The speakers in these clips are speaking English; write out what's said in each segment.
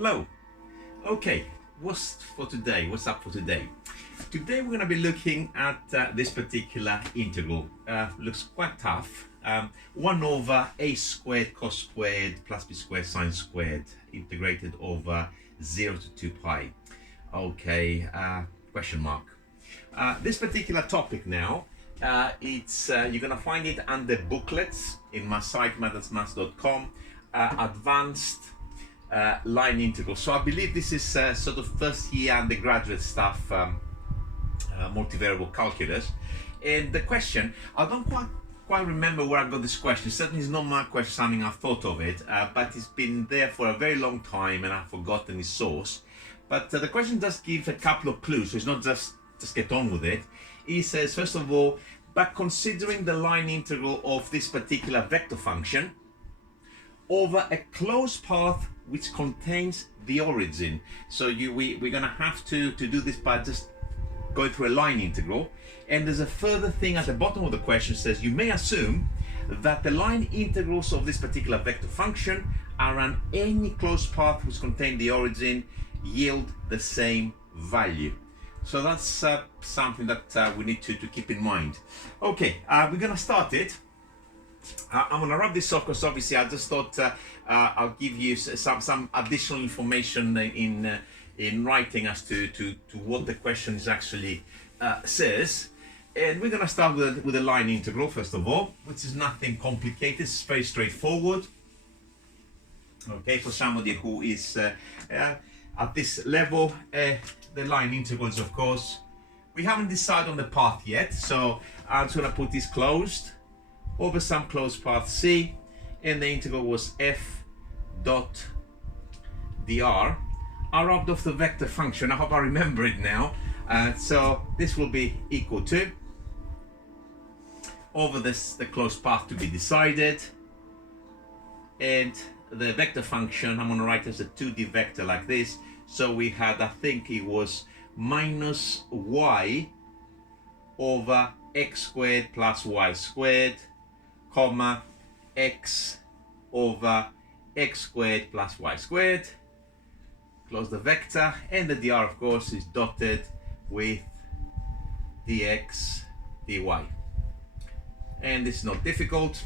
Hello. Okay, what's for today? What's up for today? Today we're going to be looking at this particular integral. Looks quite tough. 1 over a squared cos squared plus b squared sine squared integrated over 0 to 2 pi. Okay, question mark. This particular topic now, you're going to find it under booklets in my site madasmaths.com, advanced line integral. So I believe this is sort of first year undergraduate stuff, multivariable calculus. And the question, I don't quite remember where I got this question. Certainly it's not my question, something I thought of it, but it's been there for a very long time and I've forgotten its source. But the question does give a couple of clues, so it's not just get on with it. It says, first of all, but considering the line integral of this particular vector function over a closed path which contains the origin. So we're going to have to do this by just going through a line integral. And there's a further thing at the bottom of the question says you may assume that the line integrals of this particular vector function are on any closed path which contain the origin yield the same value. So that's something that we need to keep in mind. Okay, we're going to start it. I'm going to wrap this off because obviously I just thought I'll give you some additional information in writing as to what the question actually says. And we're going to start with a line integral first of all, which is nothing complicated. It's very straightforward. Okay, for somebody who is at this level, the line integrals, of course, we haven't decided on the path yet, so I'm just going to put this closed over some closed path C, and the integral was f dot dr. I rubbed off the vector function. I hope I remember it now. So this will be equal to over the closed path to be decided, and the vector function I'm going to write as a 2D vector like this. So we had, I think it was minus y over x squared plus y squared, comma x over x squared plus y squared. Close the vector, and the dr of course is dotted with dx dy. And it's not difficult.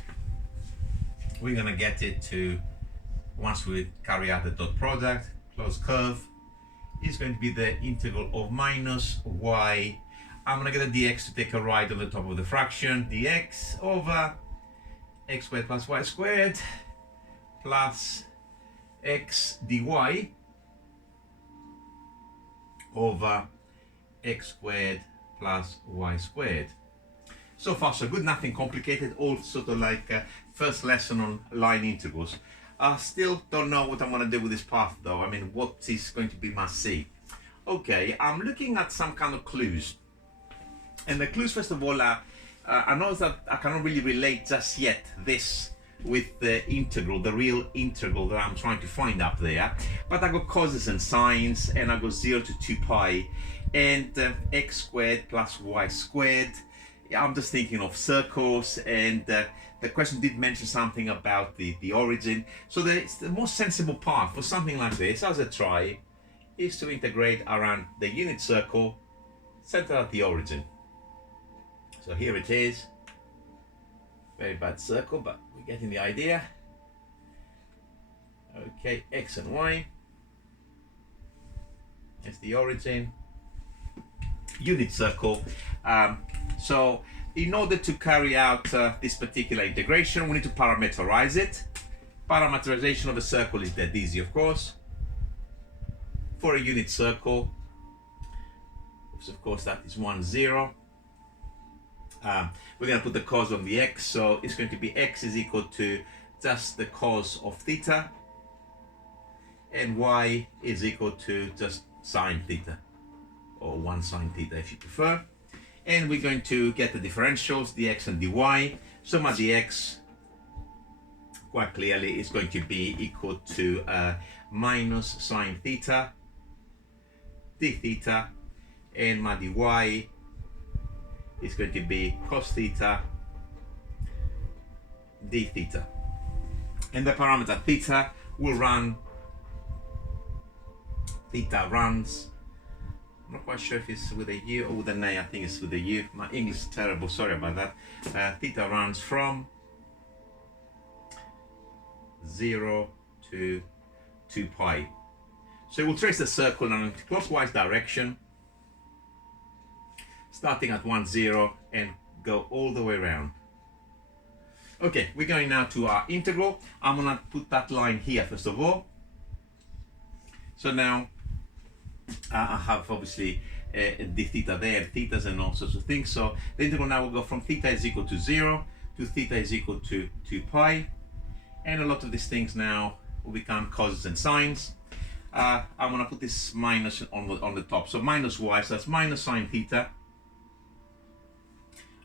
We're gonna get it to, once we carry out the dot product, close curve, is going to be the integral of minus y. I'm gonna get the dx to take a right on the top of the fraction, dx over x squared plus y squared plus x dy over x squared plus y squared. So far so good, nothing complicated, all sort of like first lesson on line integrals. I still don't know what I'm going to do with this path though. I mean, what is going to be my C? Okay, I'm looking at some kind of clues. And the clues, first of all, I know that I cannot really relate just yet this with the integral, the real integral that I'm trying to find up there. But I got coses and sines, and I got 0 to 2 pi, and x squared plus y squared. I'm just thinking of circles, and the question did mention something about the origin. So the most sensible path for something like this, as a try, is to integrate around the unit circle centered at the origin. So here it is. Very bad circle, but we're getting the idea. Okay, x and y. It's the origin. Unit circle. So in order to carry out this particular integration, we need to parameterize it. Parameterization of a circle is dead easy, of course. For a unit circle, of course, that is 1, 0. We're going to put the cos on the x, so it's going to be x is equal to just the cos of theta, and y is equal to just sine theta, or 1 sine theta if you prefer. And we're going to get the differentials, dx and dy. So my dx, quite clearly, is going to be equal to minus sine theta d theta, and my dy is going to be cos theta d theta. And the parameter theta will run theta runs, I'm not quite sure if it's with a U or with an A, I think it's with a U. My English is terrible, sorry about that. Theta runs from 0 to 2 pi. So we'll trace the circle in a clockwise direction, starting at 1, 0, and go all the way around. Okay, we're going now to our integral. I'm gonna put that line here first of all. So now I have obviously the theta there, thetas and all sorts of things. So the integral now will go from theta is equal to 0 to theta is equal to 2 pi. And a lot of these things now will become coses and sines. I'm going to put this minus on the top. So minus y, so that's minus sine theta.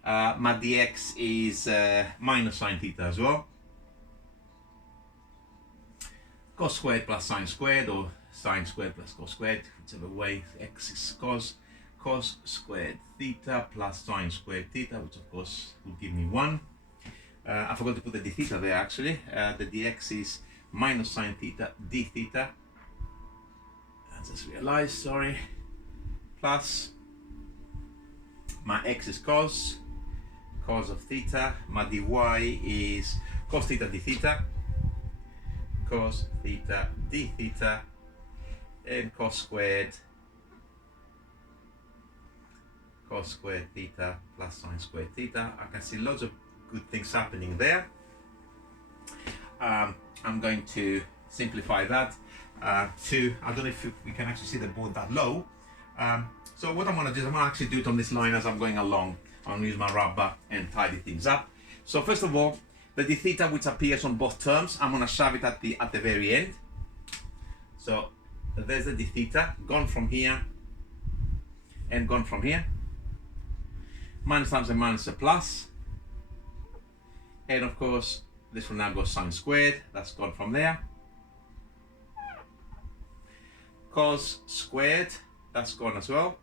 My dx is minus sine theta as well. Cos squared plus sine squared, or sine squared plus cos squared, whichever way. X is cos squared theta plus sine squared theta, which of course will give me 1. I forgot to put the d theta there actually. The dx is minus sine theta d theta. I just realized, sorry. Plus my x is cos of theta. My dy is cos theta d theta. Cos theta d theta. And cos squared theta plus sine squared theta. I can see loads of good things happening there. I'm going to simplify that to, I don't know if we can actually see the board that low. So what I'm going to do is I'm going to actually do it on this line as I'm going along. I'm going to use my rubber and tidy things up. So first of all, the d theta which appears on both terms, I'm going to shove it at the very end. So there's the d theta, gone from here and gone from here. Minus times a minus a plus. And of course, this will now go sine squared, that's gone from there. Cos squared, that's gone as well.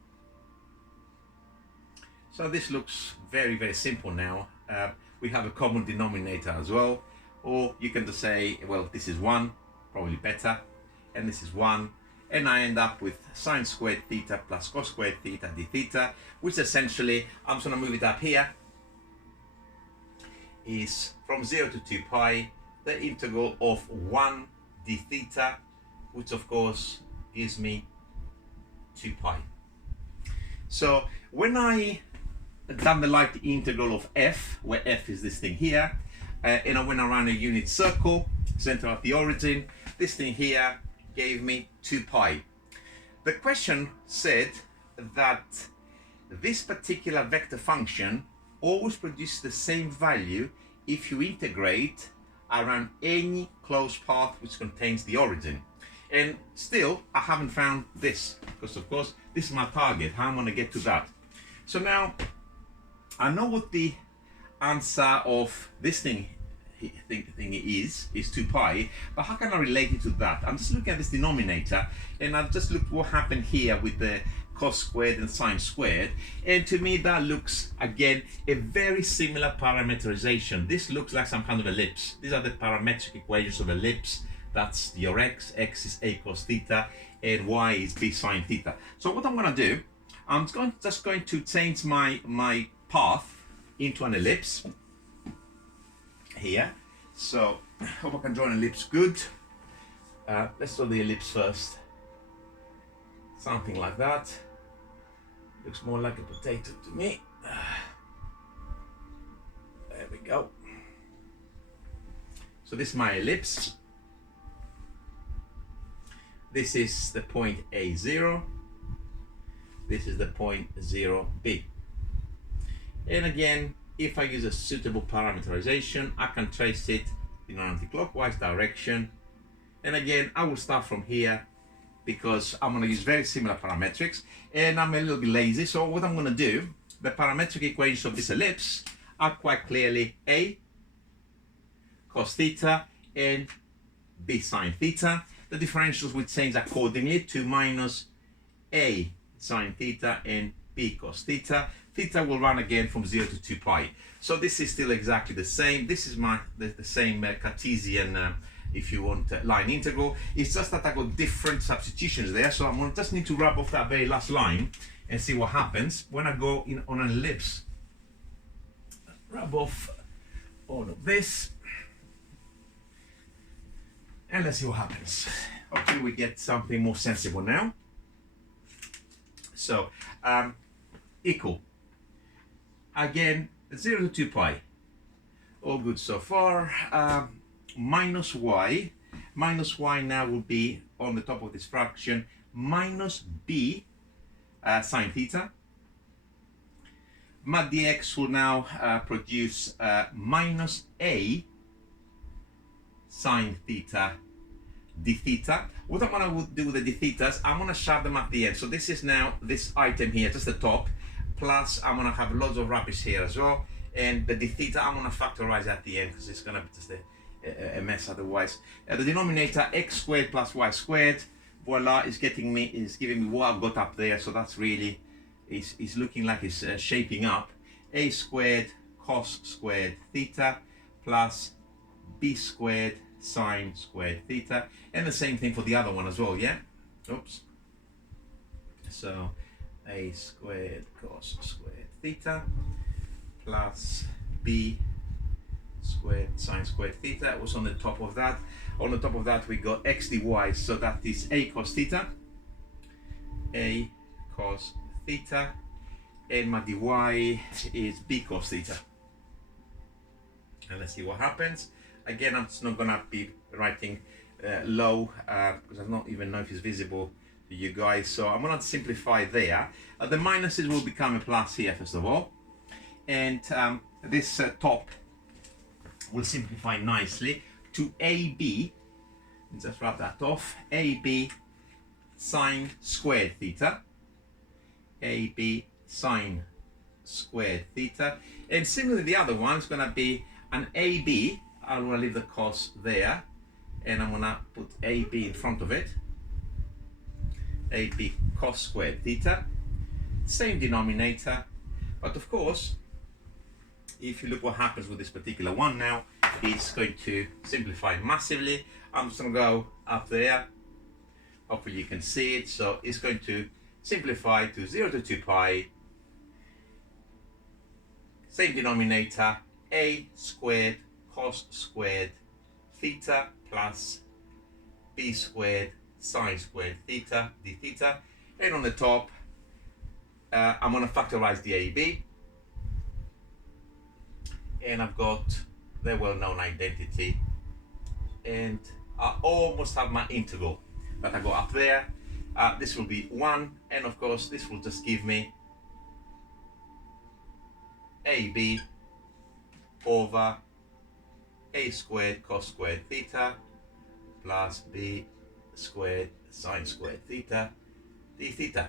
So this looks very, very simple now. We have a common denominator as well. Or you can just say, well, this is 1, probably better. And this is 1. And I end up with sine squared theta plus cos squared theta d theta, which essentially, I'm just going to move it up here, is from 0 to 2 pi, the integral of 1 d theta, which of course gives me 2 pi. So when I done the like integral of f, where f is this thing here, and I went around a unit circle, center of the origin, this thing here gave me 2 pi. The question said that this particular vector function always produces the same value if you integrate around any closed path which contains the origin. And still, I haven't found this, because of course, this is my target, how I'm going to get to that. So now, I know what the answer of this thing is 2 pi, but how can I relate it to that? I'm just looking at this denominator, and I've just looked what happened here with the cos squared and sine squared, and to me that looks again a very similar parameterization. This looks like some kind of ellipse. These are the parametric equations of ellipse. That's your x is a cos theta, and y is b sine theta. So what I'm going to do, I'm just going to change my path into an ellipse here. So hope I can draw an ellipse good. Let's draw the ellipse first. Something like that. Looks more like a potato to me. There we go. So this is my ellipse. This is the point A0. This is the point 0B. And again, if I use a suitable parameterization, I can trace it in an anti-clockwise direction. And again, I will start from here because I'm going to use very similar parametrics, and I'm a little bit lazy. So what I'm going to do, the parametric equations of this ellipse are quite clearly A cos theta and B sine theta. The differentials will change accordingly to minus A sine theta and B cos theta. Theta will run again from 0 to 2 pi. So this is still exactly the same. This is the same Cartesian if you want line integral. It's just that I got different substitutions there, so I'm gonna just need to rub off that very last line and see what happens when I go in on an ellipse. Rub off all of this, and let's see what happens. Hopefully we get something more sensible now. So equal, again 0 to 2 pi, all good so far. Minus y now will be on the top of this fraction minus b sine theta. Mad dx will now produce minus a sine theta d theta. What I'm going to do with the d thetas, I'm going to shove them at the end. So this is now this item here, just the top, plus I'm going to have loads of rubbish here as well. And the d theta, I'm going to factorize at the end because it's going to be just a mess otherwise. The denominator, x squared plus y squared, voila, is giving me what I've got up there. So that's really, it's looking like it's shaping up. A squared cos squared theta plus b squared sine squared theta, and the same thing for the other one as well, yeah? Oops. So a squared cos squared theta plus b squared sine squared theta was on the top of that. On the top of that we got x dy, so that is a cos theta, a cos theta, and my dy is b cos theta. And let's see what happens. Again, I'm just not gonna be writing low because I don't even know if it's visible to you guys. So I'm gonna simplify there. The minuses will become a plus here first of all, and this top will simplify nicely to AB. Let's just wrap that off. AB sine squared theta. AB sine squared theta, and similarly the other one's gonna be an AB. I'm going to leave the cos there, and I'm going to put AB in front of it. AB cos squared theta, same denominator, but of course, if you look what happens with this particular one now, it's going to simplify massively. I'm just going to go up there. Hopefully you can see it. So it's going to simplify to 0 to 2 pi, same denominator, a squared cos squared theta plus b squared sine squared theta d theta, and on the top I'm going to factorize the AB, and I've got the well-known identity, and I almost have my integral that I got up there. This will be 1, and of course this will just give me AB over a squared cos squared theta plus b squared sine squared theta d theta.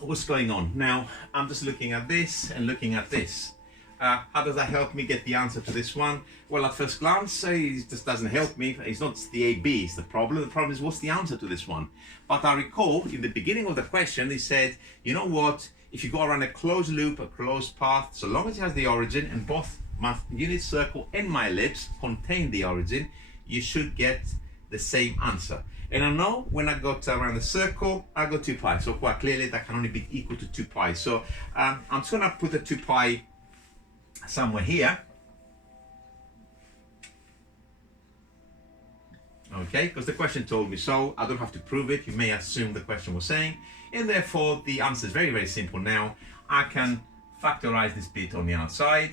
What's going on? Now I'm just looking at this and looking at this. How does that help me get the answer to this one? Well, at first glance, it just doesn't help me. It's not the AB is the problem. The problem is what's the answer to this one? But I recall in the beginning of the question, they said, you know what? If you go around a closed loop, a closed path, so long as it has the origin and both my unit circle and my ellipse contain the origin, you should get the same answer. And I know when I got around the circle, I got 2 pi. So quite clearly that can only be equal to 2 pi. So I'm just gonna put the 2 pi somewhere here. Okay, because the question told me so. I don't have to prove it. You may assume the question was saying. And therefore the answer is very, very simple now. I can factorize this bit on the outside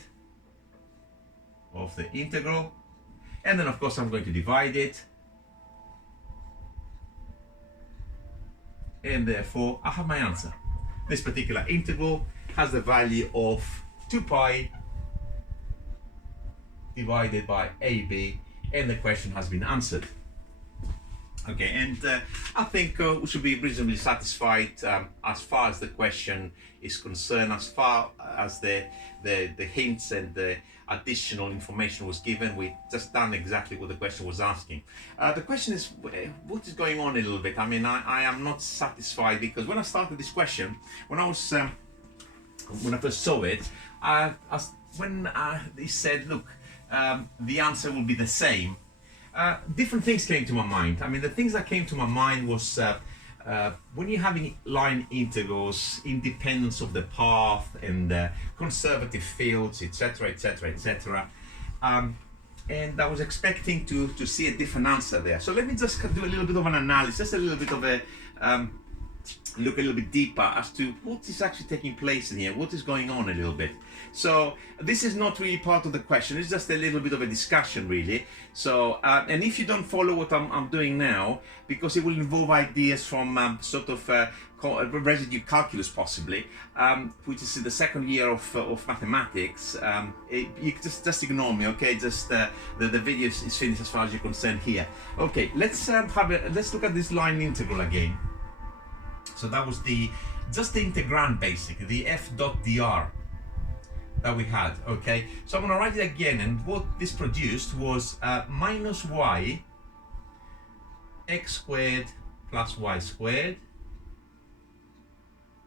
of the integral, and then of course I'm going to divide it, and therefore I have my answer. This particular integral has the value of 2 pi divided by AB, and the question has been answered. Okay, and I think we should be reasonably satisfied as far as the question is concerned, as far as the hints and the additional information was given. We just done exactly what the question was asking. The question is, what is going on a little bit? I mean, I am not satisfied, because when I started this question, when I first saw it, when he said, look, the answer will be the same. Different things came to my mind. I mean, the things that came to my mind was when you're having line integrals, independence of the path and conservative fields, etc., etc., etc. And I was expecting to see a different answer there. So let me just do a little bit of an analysis, just a little bit of a look a little bit deeper as to what is actually taking place in here, what is going on a little bit. So this is not really part of the question, it's just a little bit of a discussion really. So and if you don't follow what I'm doing now, because it will involve ideas from sort of residue calculus possibly, which is in the second year of mathematics, you just ignore me, okay? Just the video is finished as far as you're concerned here. Okay, let's look at this line integral again. So that was just the integrand basically, the f dot dr that we had, okay? So I'm gonna write it again, and what this produced was minus y x squared plus y squared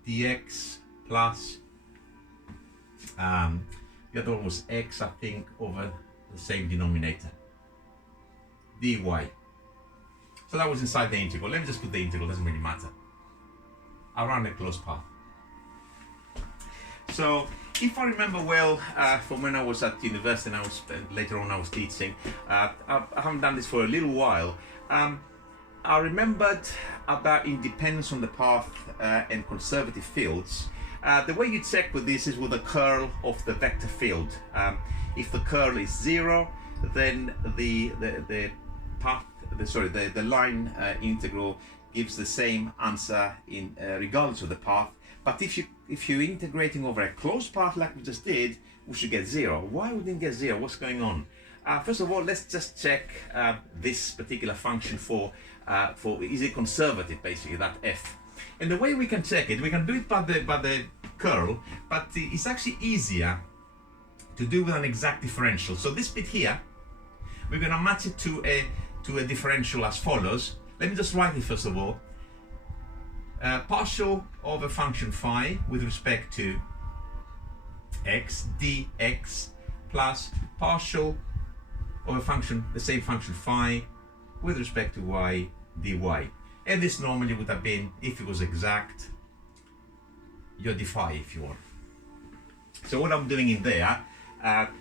dx plus, the other one was x, I think, over the same denominator, dy. So that was inside the integral. Let me just put the integral, doesn't really matter, around a closed path. So if I remember well from when I was at university and later on I was teaching, I haven't done this for a little while, I remembered about independence on the path and conservative fields. The way you check with this is with the curl of the vector field. If the curl is 0, then the path, the line integral gives the same answer in regardless of the path. But if you're integrating over a closed path like we just did, we should get 0. Why we didn't get 0? What's going on? First of all, let's just check this particular function for is it conservative, basically, that f. And the way we can check it, we can do it by the curl, but it's actually easier to do with an exact differential. So this bit here, we're going to match it to a differential as follows. Let me just write it first of all. Partial of a function phi with respect to x dx plus partial of a function, the same function phi with respect to y dy. And this normally would have been, if it was exact, your d phi if you want. So what I'm doing in there,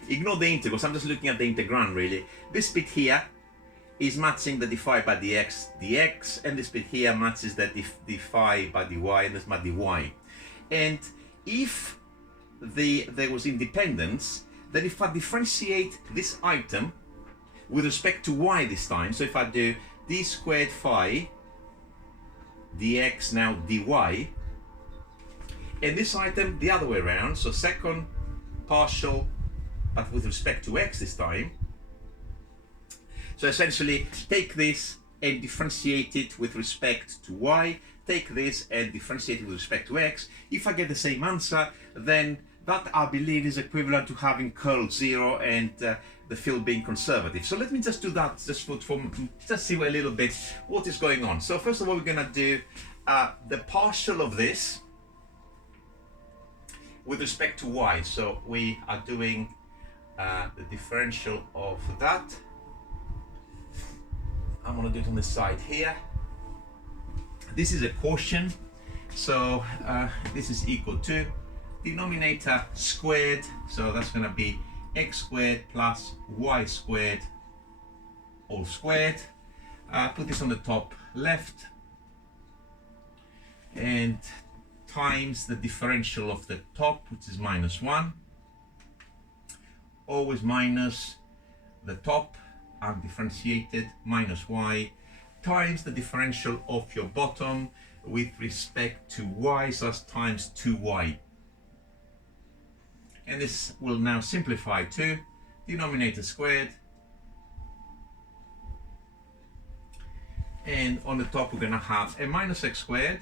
ignore the integrals, I'm just looking at the integrand really. This bit here is matching the d phi by dx, and this bit here matches the d phi by dy, and this my dy. And if there was independence, then if I differentiate this item with respect to y this time, so if I do d squared phi dx now dy, and this item the other way around, so second partial but with respect to x this time. So essentially take this and differentiate it with respect to y, take this and differentiate it with respect to x. If I get the same answer, then that I believe is equivalent to having curl 0 and the field being conservative. So let me just do that just see a little bit what is going on. So first of all, we're going to do the partial of this with respect to y. So we are doing the differential of that. I'm going to do it on the side here. This is a quotient, so this is equal to denominator squared, so that's going to be x squared plus y squared all squared. Put this on the top left, and times the differential of the top, which is -1, always minus the top undifferentiated minus y, times the differential of your bottom with respect to y, so that's times 2y. And this will now simplify to denominator squared, and on the top we're going to have a minus x squared,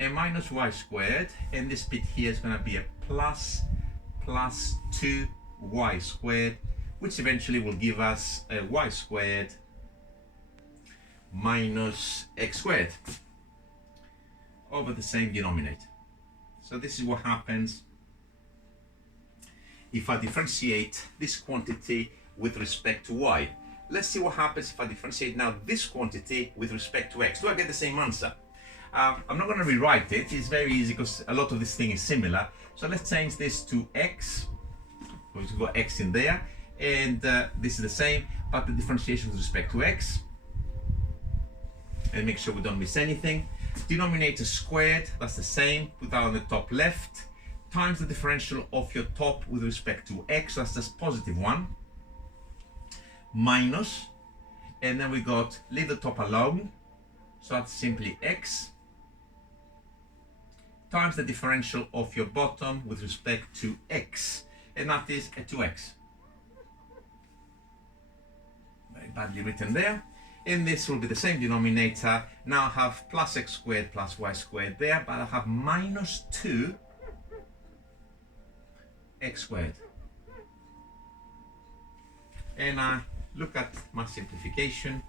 a minus y squared, and this bit here is going to be a plus 2y squared, which eventually will give us a y squared minus x squared over the same denominator. So this is what happens. if I differentiate this quantity with respect to y. Let's see what happens if I differentiate now this quantity with respect to x. Do I get the same answer? I'm not going to rewrite it. It's very easy because a lot of this thing is similar. So let's change this to x. We've got x in there, and this is the same, but the differentiation with respect to x. And make sure we don't miss anything. Denominator squared, that's the same. Put that on the top left, times the differential of your top with respect to x, that's just positive 1, minus, and then we got, leave the top alone, so that's simply x, times the differential of your bottom with respect to x, and that is a 2x. Very badly written there. And this will be the same denominator. Now I have plus x squared plus y squared there, but I have minus 2 x squared. And I look at my simplification,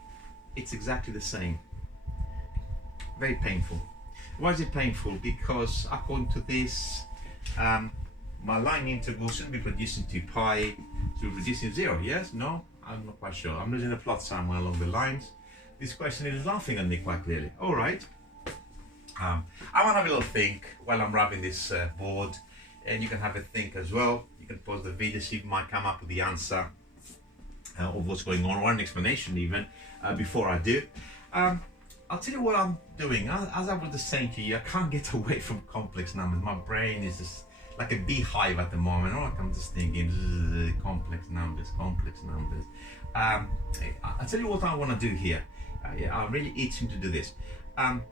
it's exactly the same. Very painful. Why is it painful? Because according to this, my line integral should be reducing to pi, to reducing 0, yes? No? I'm not quite sure. I'm losing a plot somewhere along the lines. This question is laughing at me quite clearly. All right. I want to have a little think while I'm wrapping this board, and you can have a think as well. You can pause the video, see if you might come up with the answer of what's going on, or an explanation even, before I do. I'll tell you what I'm doing. As I was just saying to you, I can't get away from complex numbers. My brain is just like a beehive at the moment. Oh, I'm just thinking complex numbers. I'll tell you what I want to do here. I'm really itching to do this. I'm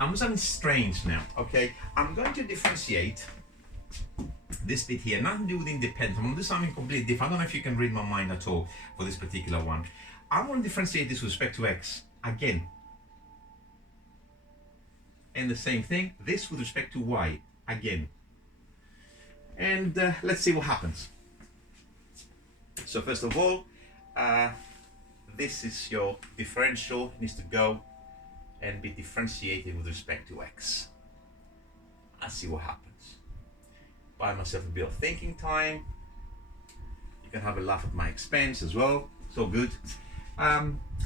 doing something strange now, okay? I'm going to differentiate this bit here, nothing to do with independence. I'm going to do something completely different. I don't know if you can read my mind at all for this particular one. I want to differentiate this with respect to x again. And the same thing, this with respect to y again. And let's see what happens. So first of all, this is your differential, it needs to go and be differentiated with respect to x. Let's see what happens. Buy myself a bit of thinking time. You can have a laugh at my expense as well. It's all good.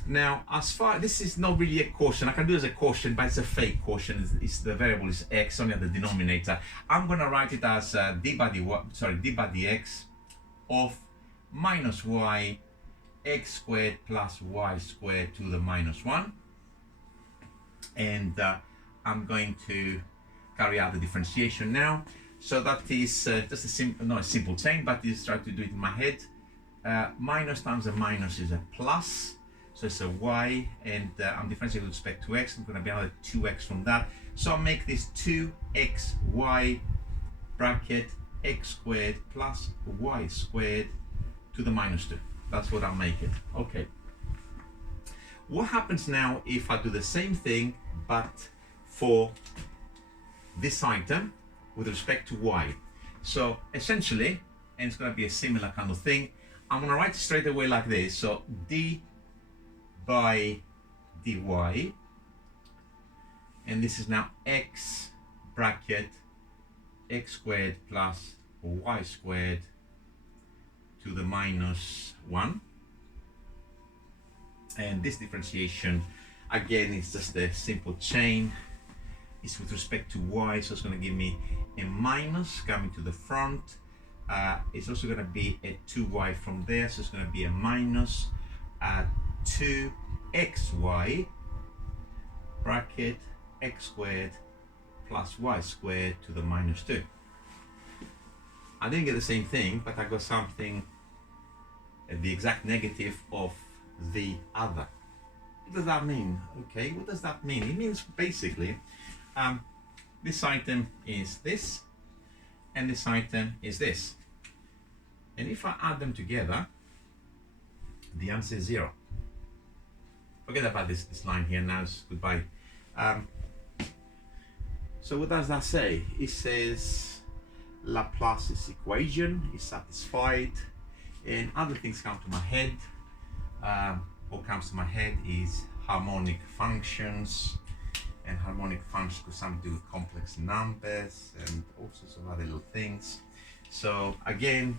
Now, as far, this is not really a quotient. I can do it as a quotient, but it's a fake quotient. It's the variable is x, only at the denominator. I'm going to write it as d by dx of minus y x squared plus y squared to the minus 1. And I'm going to carry out the differentiation now. So that is just a simple chain, but just try to do it in my head. Minus times a minus is a plus, so it's a y, and I'm differentiating with respect to x. I'm going to be another 2x from that. So I'll make this 2xy bracket x squared plus y squared to the minus 2. That's what I'll make it. Okay. What happens now if I do the same thing, but for this item with respect to y? So essentially, and it's going to be a similar kind of thing, I'm going to write it straight away like this. So d by dy, and this is now x bracket x squared plus y squared to the minus 1. And this differentiation, again, is just a simple chain. It's with respect to y, so it's going to give me a minus coming to the front. It's also going to be a 2y from there, so it's going to be a minus 2xy bracket x squared plus y squared to the minus 2. I didn't get the same thing, but I got something, the exact negative of the other. What does that mean? Okay, what does that mean? It means basically this item is this, and this item is this. And if I add them together, the answer is 0. Forget about this line here now, it's goodbye. So what does that say? It says Laplace's equation is satisfied, and other things come to my head. What comes to my head is harmonic functions, and harmonic functions could something to do with complex numbers and all sorts of other little things. So again,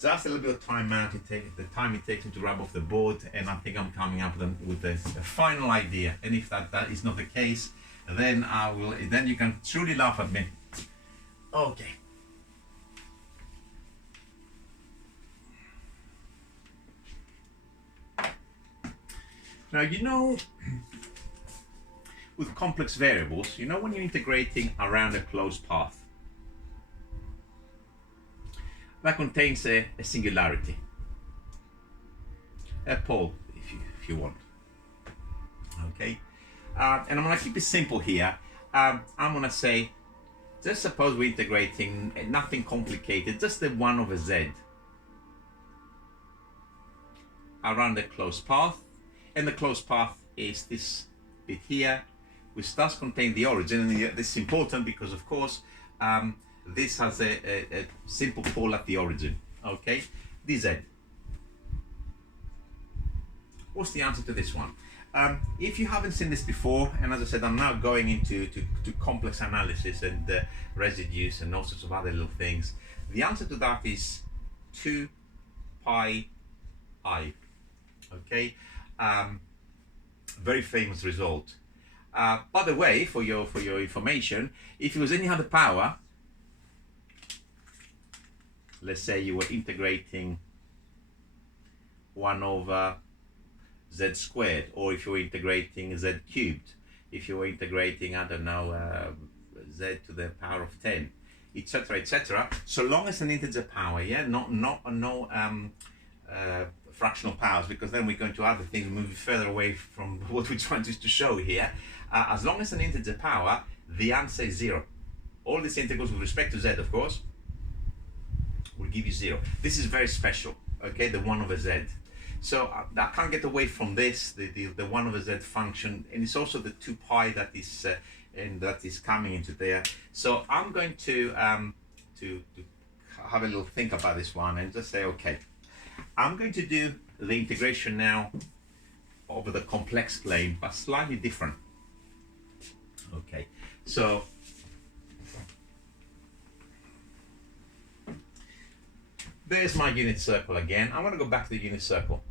just a little bit of time out to take the time it takes me to rub off the board, and I think I'm coming up with a final idea. And if that is not the case, then then you can truly laugh at me. Okay. Now, you know, with complex variables, you know, when you're integrating around a closed path, that contains a singularity, a pole, if you want. Okay, and I'm gonna keep it simple here. I'm gonna say, just suppose we're integrating nothing complicated, just the 1 over z around the closed path, and the closed path is this bit here, which does contain the origin. And this is important because, of course, this has a simple pole at the origin. Okay, dz. What's the answer to this one? If you haven't seen this before, and as I said, I'm now going into complex analysis and residues and all sorts of other little things, the answer to that is 2 pi I. Okay, very famous result. By the way, for your information, if it was any other power, let's say you were integrating 1 over z squared, or if you were integrating z cubed, if you were integrating, I don't know, z to the power of 10, etc., etc., so long as an integer power, yeah, no fractional powers, because then we're going to other things, moving further away from what we're trying to show here. As long as an integer power, the answer is 0. All these integrals with respect to z, of course, will give you 0. This is very special, okay, the 1 over z. So I can't get away from this, the 1 over z function, and it's also the 2 pi that is coming into there. So I'm going to have a little think about this one and just say, okay, I'm going to do the integration now over the complex plane, but slightly different. Okay, so there's my unit circle again. I'm going to go back to the unit circle,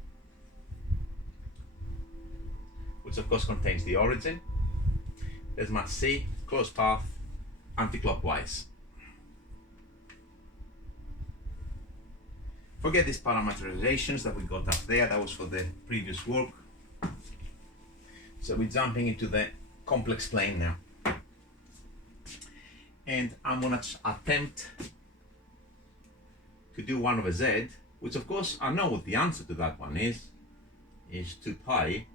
which of course contains the origin. There's my C, closed path, anti-clockwise. Forget these parameterizations that we got up there, that was for the previous work. So we're jumping into the complex plane now. And I'm going to attempt to do 1 over z, which of course I know what the answer to that one is 2 pi.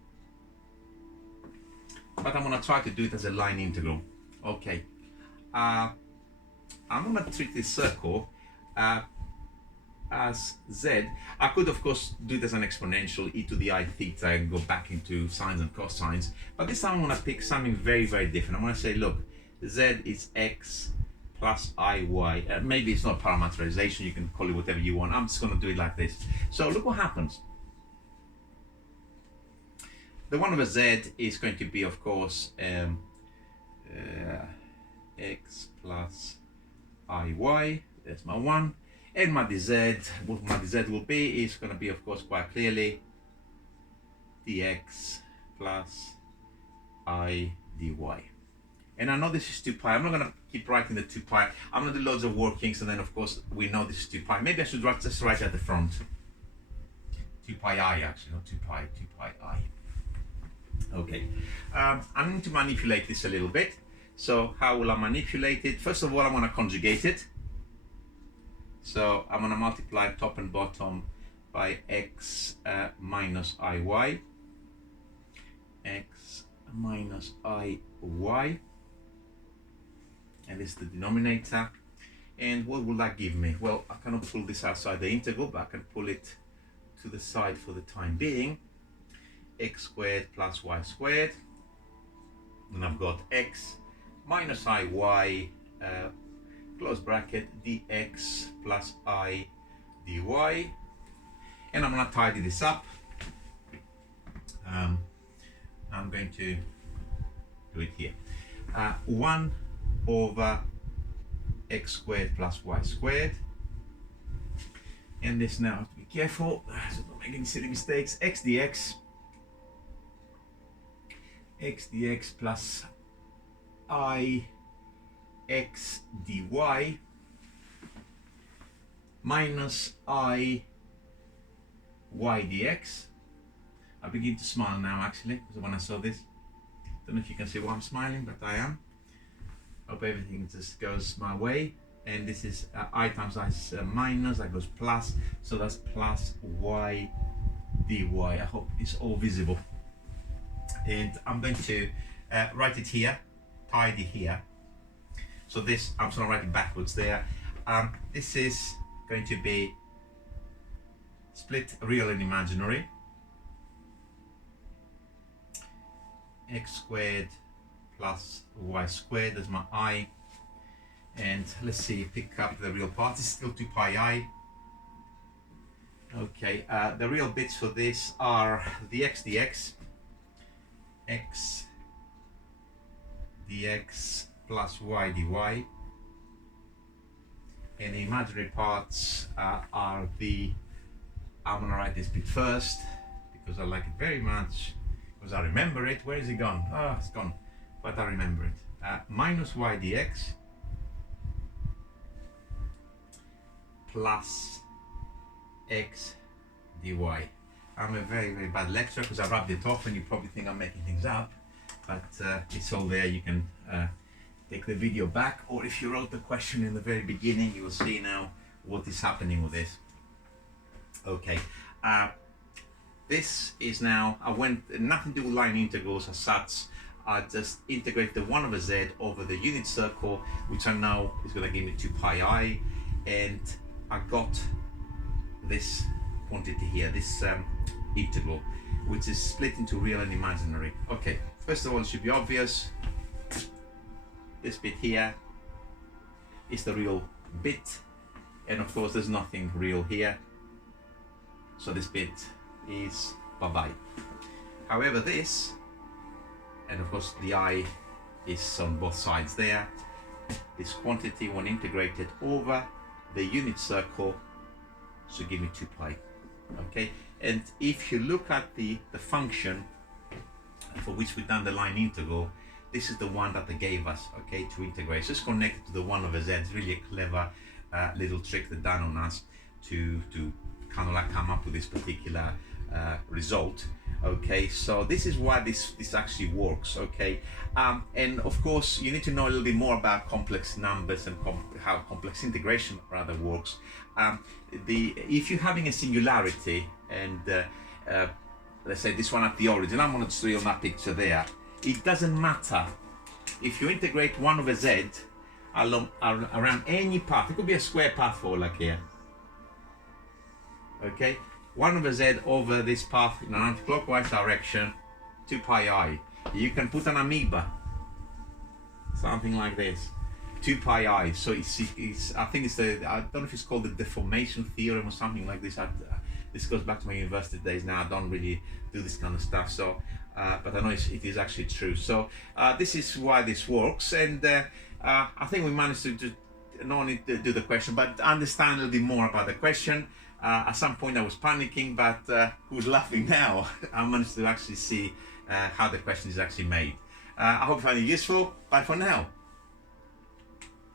But I'm going to try to do it as a line integral. Okay. I'm going to treat this circle as z. I could of course do it as an exponential, e to the I theta, and go back into sines and cosines, but this time I'm going to pick something very, very different. I'm going to say, look, z is x plus iy. Maybe it's not parameterization, you can call it whatever you want. I'm just going to do it like this. So look what happens. The 1 over z is going to be, of course, x plus iy. That's my 1. And my dz, what my dz will be is going to be, of course, quite clearly dx plus I dy. And I know this is 2 pi. I'm not going to keep writing the 2 pi. I'm going to do loads of workings, and then, of course, we know this is 2 pi. Maybe I should just write at the front. 2 pi I, actually, not 2 pi, 2 pi I. Okay. I need to manipulate this a little bit. So how will I manipulate it? First of all, I'm going to conjugate it. So I'm going to multiply top and bottom by x minus iy, x minus iy, and this is the denominator. And what will that give me? Well, I cannot pull this outside the integral, but I can pull it to the side for the time being. X squared plus y squared, and I've got x minus iy, close bracket, dx plus I dy, and I'm going to tidy this up. I'm going to do it here. 1 over x squared plus y squared. And this now, have to be careful so don't make any silly mistakes. X dx plus I x dy minus I y dx. I begin to smile now actually, because when I saw this, don't know if you can see why I'm smiling, but I am. Hope everything just goes my way. And this is I times I is minus, that goes plus, so that's plus y dy. I hope it's all visible. And I'm going to write it here, tidy here. So this, I'm just going to write it backwards there. This is going to be split real and imaginary. X squared plus y squared, that's my I. And let's see, pick up the real part, it's still 2 pi I. Okay, the real bits for this are the x dx, x dx plus y dy. And the imaginary parts are the, I'm going to write this bit first because I like it very much, because I remember it. Where is it gone? Oh, it's gone, but I remember it. Minus y dx plus x dy. I'm a very, very bad lecturer because I rubbed it off and you probably think I'm making things up, but it's all there. You can take the video back, or if you wrote the question in the very beginning, you will see now what is happening with this. Okay, this is now, I went, nothing to do with line integrals as such. I just integrate the 1 over z over the unit circle, which I know is going to give me 2 pi I, and I got this quantity here, this integral, which is split into real and imaginary. Okay, first of all, it should be obvious. This bit here is the real bit, and of course there's nothing real here, so this bit is bye-bye. However, this, and of course the I is on both sides there, this quantity when integrated over the unit circle should give me 2 pi. Okay, and if you look at the function for which we've done the line integral, this is the one that they gave us, okay, to integrate. So it's connected to the 1 over z. It's really a clever little trick they've done on us to kind of like come up with this particular result. Okay, so this is why this actually works. Okay, and of course you need to know a little bit more about complex numbers and how complex integration rather works. If you're having a singularity and let's say this one at the origin, I'm going to show you on that picture there, it doesn't matter if you integrate 1 over z around any path. It could be a square path for like here. Okay, 1 over z over this path in an anti-clockwise direction, 2 pi I. You can put an amoeba, something like this, 2 pi I. So it's I think it's the, I don't know if it's called the deformation theorem or something like this. This goes back to my university days now. I don't really do this kind of stuff, so but I know it is actually true. So this is why this works, and I think we managed to not only do the question, but understand a little bit more about the question. At some point I was panicking, but who's laughing now? I managed to actually see how the question is actually made. I hope you find it useful. Bye for now.